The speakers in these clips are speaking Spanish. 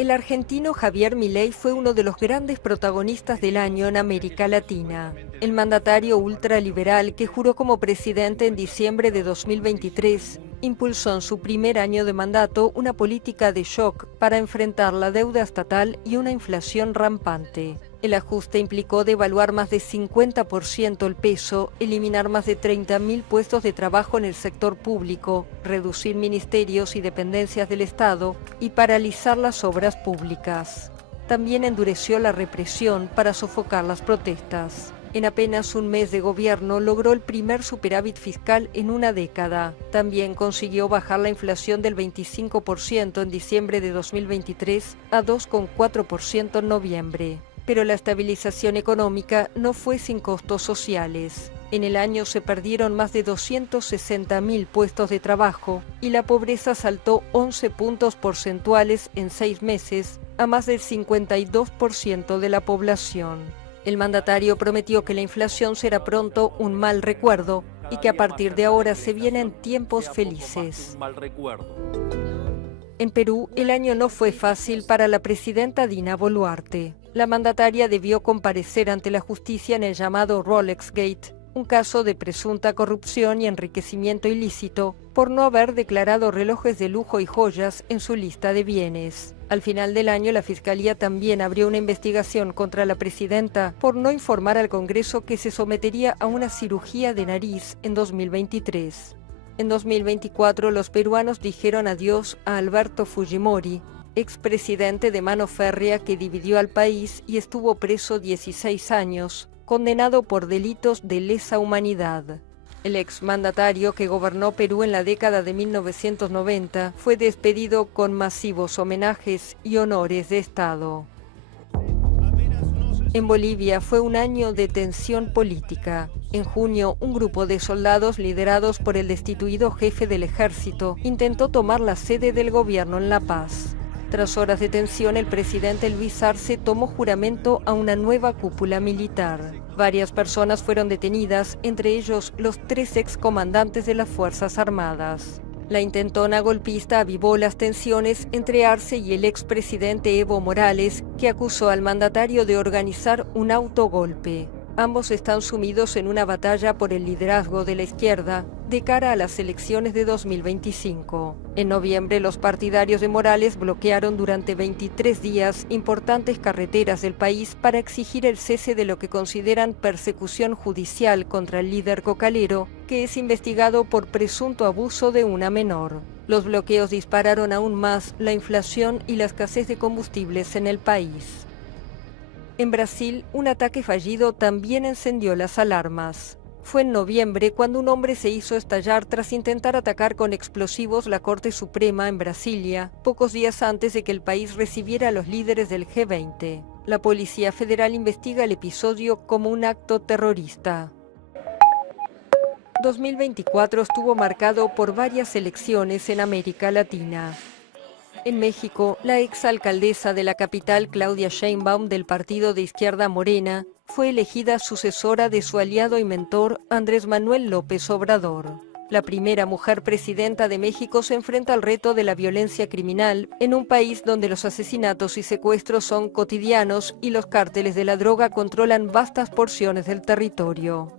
El argentino Javier Milei fue uno de los grandes protagonistas del año en América Latina. El mandatario ultraliberal que juró como presidente en diciembre de 2023 impulsó en su primer año de mandato una política de shock para enfrentar la deuda estatal y una inflación rampante. El ajuste implicó devaluar más de 50% el peso, eliminar más de 30.000 puestos de trabajo en el sector público, reducir ministerios y dependencias del Estado y paralizar las obras públicas. También endureció la represión para sofocar las protestas. En apenas un mes de gobierno logró el primer superávit fiscal en una década. También consiguió bajar la inflación del 25% en diciembre de 2023 a 2,4% en noviembre. Pero la estabilización económica no fue sin costos sociales. En el año se perdieron más de 260.000 puestos de trabajo y la pobreza saltó 11 puntos porcentuales en 6 meses a más del 52% de la población. El mandatario prometió que la inflación será pronto un mal recuerdo y que a partir de ahora se vienen tiempos felices. En Perú, el año no fue fácil para la presidenta Dina Boluarte. La mandataria debió comparecer ante la justicia en el llamado Rolex Gate, un caso de presunta corrupción y enriquecimiento ilícito por no haber declarado relojes de lujo y joyas en su lista de bienes. Al final del año, la Fiscalía también abrió una investigación contra la presidenta por no informar al Congreso que se sometería a una cirugía de nariz en 2023. En 2024, los peruanos dijeron adiós a Alberto Fujimori, expresidente de mano férrea que dividió al país y estuvo preso 16 años, condenado por delitos de lesa humanidad. El exmandatario que gobernó Perú en la década de 1990 fue despedido con masivos homenajes y honores de Estado. En Bolivia fue un año de tensión política. En junio, un grupo de soldados liderados por el destituido jefe del ejército intentó tomar la sede del gobierno en La Paz. Tras horas de tensión, el presidente Luis Arce tomó juramento a una nueva cúpula militar. Varias personas fueron detenidas, entre ellos los 3 excomandantes de las Fuerzas Armadas. La intentona golpista avivó las tensiones entre Arce y el expresidente Evo Morales, que acusó al mandatario de organizar un autogolpe. Ambos están sumidos en una batalla por el liderazgo de la izquierda de cara a las elecciones de 2025. En noviembre, los partidarios de Morales bloquearon durante 23 días importantes carreteras del país para exigir el cese de lo que consideran persecución judicial contra el líder cocalero, que es investigado por presunto abuso de una menor. Los bloqueos dispararon aún más la inflación y la escasez de combustibles en el país. En Brasil, un ataque fallido también encendió las alarmas. Fue en noviembre cuando un hombre se hizo estallar tras intentar atacar con explosivos la Corte Suprema en Brasilia, pocos días antes de que el país recibiera a los líderes del G20. La Policía Federal investiga el episodio como un acto terrorista. 2024 estuvo marcado por varias elecciones en América Latina. En México, la exalcaldesa de la capital, Claudia Sheinbaum, del partido de izquierda Morena, fue elegida sucesora de su aliado y mentor, Andrés Manuel López Obrador. La primera mujer presidenta de México se enfrenta al reto de la violencia criminal en un país donde los asesinatos y secuestros son cotidianos y los cárteles de la droga controlan vastas porciones del territorio.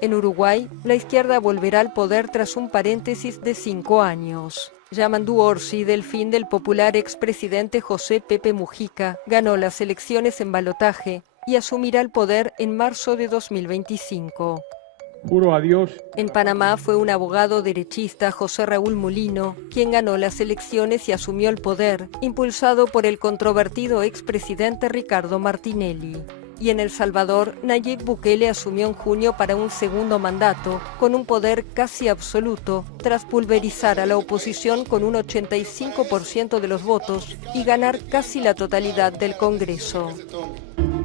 En Uruguay, la izquierda volverá al poder tras un paréntesis de 5 años. Yamandu Orsi, delfín del popular expresidente José Pepe Mujica, ganó las elecciones en balotaje y asumirá el poder en marzo de 2025. Juro a Dios. En Panamá fue un abogado derechista, José Raúl Mulino, quien ganó las elecciones y asumió el poder, impulsado por el controvertido expresidente Ricardo Martinelli. Y en El Salvador, Nayib Bukele asumió en junio para un segundo mandato, con un poder casi absoluto, tras pulverizar a la oposición con un 85% de los votos y ganar casi la totalidad del Congreso.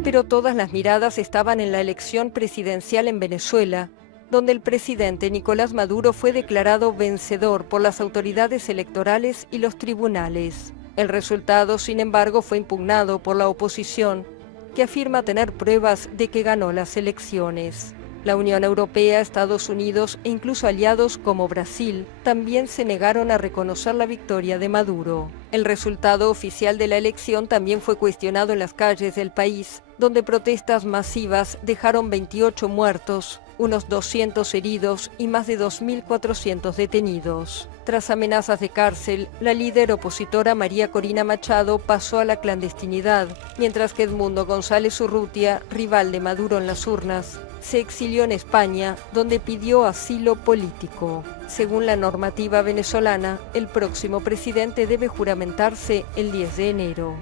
Pero todas las miradas estaban en la elección presidencial en Venezuela, donde el presidente Nicolás Maduro fue declarado vencedor por las autoridades electorales y los tribunales. El resultado, sin embargo, fue impugnado por la oposición, que afirma tener pruebas de que ganó las elecciones. La Unión Europea, Estados Unidos e incluso aliados como Brasil también se negaron a reconocer la victoria de Maduro. El resultado oficial de la elección también fue cuestionado en las calles del país, donde protestas masivas dejaron 28 muertos, unos 200 heridos y más de 2.400 detenidos. Tras amenazas de cárcel, la líder opositora María Corina Machado pasó a la clandestinidad, mientras que Edmundo González Urrutia, rival de Maduro en las urnas, se exilió en España, donde pidió asilo político. Según la normativa venezolana, el próximo presidente debe juramentarse el 10 de enero.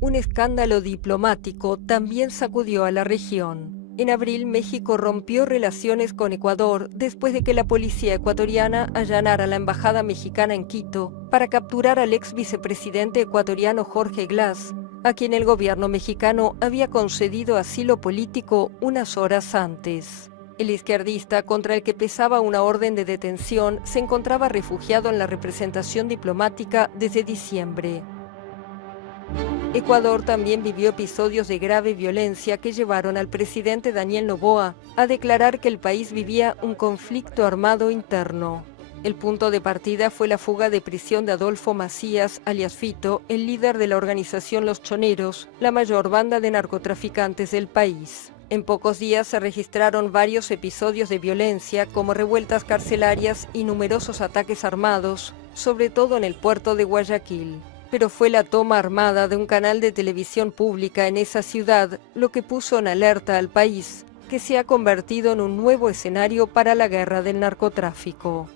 Un escándalo diplomático también sacudió a la región. En abril, México rompió relaciones con Ecuador después de que la policía ecuatoriana allanara la embajada mexicana en Quito para capturar al ex vicepresidente ecuatoriano Jorge Glass, a quien el gobierno mexicano había concedido asilo político unas horas antes. El izquierdista, contra el que pesaba una orden de detención, se encontraba refugiado en la representación diplomática desde diciembre. Ecuador también vivió episodios de grave violencia que llevaron al presidente Daniel Noboa a declarar que el país vivía un conflicto armado interno. El punto de partida fue la fuga de prisión de Adolfo Macías, alias Fito, el líder de la organización Los Choneros, la mayor banda de narcotraficantes del país. En pocos días se registraron varios episodios de violencia, como revueltas carcelarias y numerosos ataques armados, sobre todo en el puerto de Guayaquil. Pero fue la toma armada de un canal de televisión pública en esa ciudad lo que puso en alerta al país, que se ha convertido en un nuevo escenario para la guerra del narcotráfico.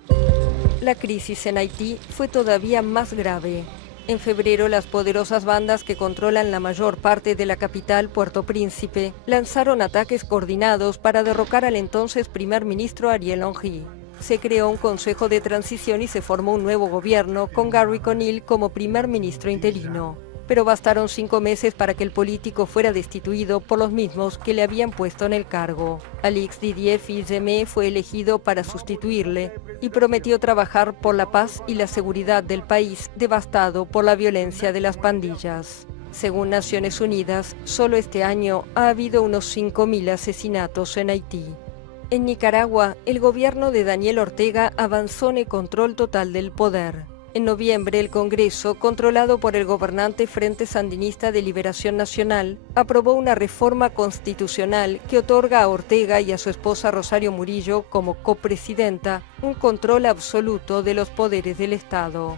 La crisis en Haití fue todavía más grave. En febrero, las poderosas bandas que controlan la mayor parte de la capital, Puerto Príncipe, lanzaron ataques coordinados para derrocar al entonces primer ministro Ariel Henry. Se creó un consejo de transición y se formó un nuevo gobierno con Gary Conille como primer ministro interino. Pero bastaron 5 meses para que el político fuera destituido por los mismos que le habían puesto en el cargo. Alix Didier Fils-Aimé fue elegido para sustituirle y prometió trabajar por la paz y la seguridad del país devastado por la violencia de las pandillas. Según Naciones Unidas, solo este año ha habido unos 5.000 asesinatos en Haití. En Nicaragua, el gobierno de Daniel Ortega avanzó en el control total del poder. En noviembre, el Congreso, controlado por el gobernante Frente Sandinista de Liberación Nacional, aprobó una reforma constitucional que otorga a Ortega y a su esposa Rosario Murillo, como copresidenta, un control absoluto de los poderes del Estado.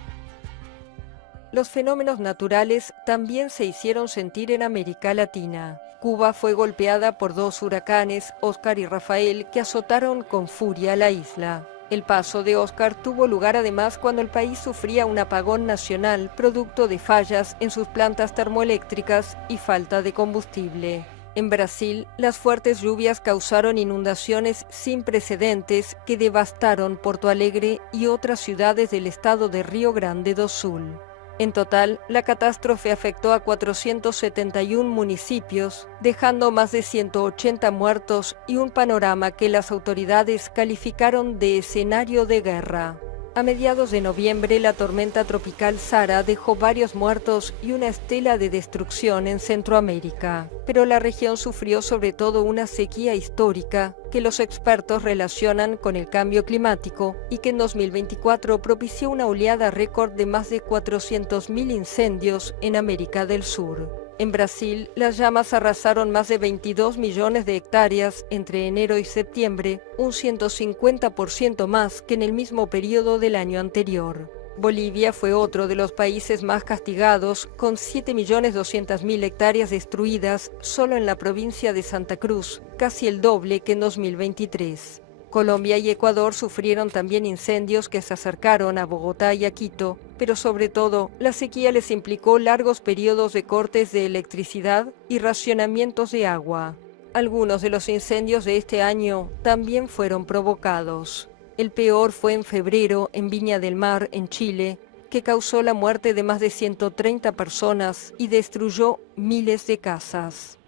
Los fenómenos naturales también se hicieron sentir en América Latina. Cuba fue golpeada por 2 huracanes, Óscar y Rafael, que azotaron con furia la isla. El paso de Óscar tuvo lugar además cuando el país sufría un apagón nacional producto de fallas en sus plantas termoeléctricas y falta de combustible. En Brasil, las fuertes lluvias causaron inundaciones sin precedentes que devastaron Porto Alegre y otras ciudades del estado de Río Grande do Sul. En total, la catástrofe afectó a 471 municipios, dejando más de 180 muertos y un panorama que las autoridades calificaron de escenario de guerra. A mediados de noviembre, la tormenta tropical Sara dejó varios muertos y una estela de destrucción en Centroamérica. Pero la región sufrió sobre todo una sequía histórica que los expertos relacionan con el cambio climático y que en 2024 propició una oleada récord de más de 400.000 incendios en América del Sur. En Brasil, las llamas arrasaron más de 22 millones de hectáreas entre enero y septiembre, un 150% más que en el mismo periodo del año anterior. Bolivia fue otro de los países más castigados, con 7.200.000 hectáreas destruidas solo en la provincia de Santa Cruz, casi el doble que en 2023. Colombia y Ecuador sufrieron también incendios que se acercaron a Bogotá y a Quito, pero sobre todo, la sequía les implicó largos periodos de cortes de electricidad y racionamientos de agua. Algunos de los incendios de este año también fueron provocados. El peor fue en febrero en Viña del Mar, en Chile, que causó la muerte de más de 130 personas y destruyó miles de casas.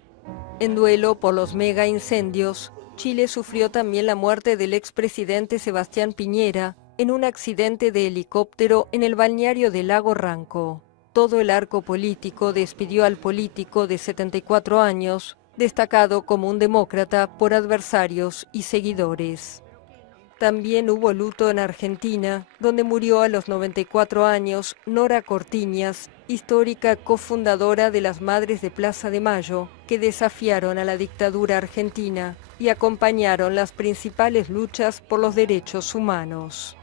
En duelo por los mega incendios, Chile sufrió también la muerte del expresidente Sebastián Piñera en un accidente de helicóptero en el balneario del lago Ranco. Todo el arco político despidió al político de 74 años destacado como un demócrata por adversarios y seguidores. También hubo luto en Argentina, donde murió a los 94 años Nora Cortiñas, histórica cofundadora de las Madres de Plaza de Mayo, que desafiaron a la dictadura argentina y acompañaron las principales luchas por los derechos humanos.